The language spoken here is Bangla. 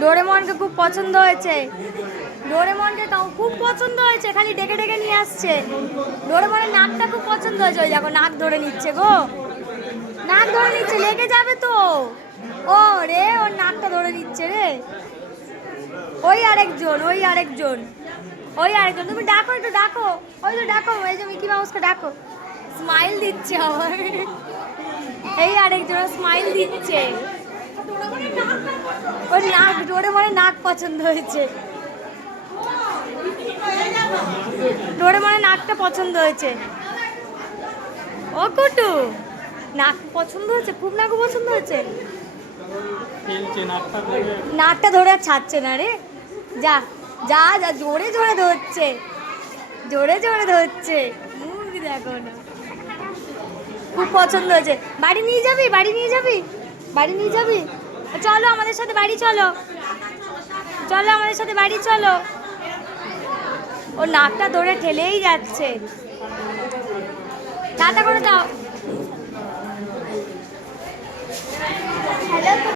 ডোরেমনকে খুব পছন্দ হয়েছে। ডোরেমনকে তাও খুব পছন্দ হয়েছে, খালি ডেকে ডেকে নিয়ে আসছে। ডোরেমনের নাকটা খুব পছন্দ হয়েছে, ওই দেখো নাক ধরে নিচ্ছে গো। নাক ধরে নিচ্ছে, লেগে যাবে তো। ও রে, ওর নাকটা ধরে নিচ্ছে রে। ওই আরেকজন ওই আরেকজন। ওই আরেকজন, তুমি ডাকো একটু, ডাকো। ওই তো ডাকো, এই যে মিকি মাউসকে ডাকো। স্মাইল দিচ্ছে আবার এই আরেকজন স্মাইল দিচ্ছে। নাক ডোরে মানে নাক পছন্দ হয়েছে। ডোরে মানে নাকটা পছন্দ হয়েছে। ও কুটু, নাক পছন্দ হয়েছে? খুব নাক পছন্দ হয়েছে? নাকটা ধরে আর ছাড়ছে না রে। যা যা যা, জোরে জোরে ধরছে। জোরে জোরে ধরছে। মুখ দেখো না। খুব পছন্দ হয়েছে। বাড়ি নিয়ে যাবি, বাড়ি নিয়ে যাবি? বাড়ি নিয়ে যাবি? চলো আমাদের সাথে বাড়ি চলো। চলো আমাদের সাথে বাড়ি চলো। ও নাকটা ধরে ঠেলেই যাচ্ছে। টাটা করে দাও।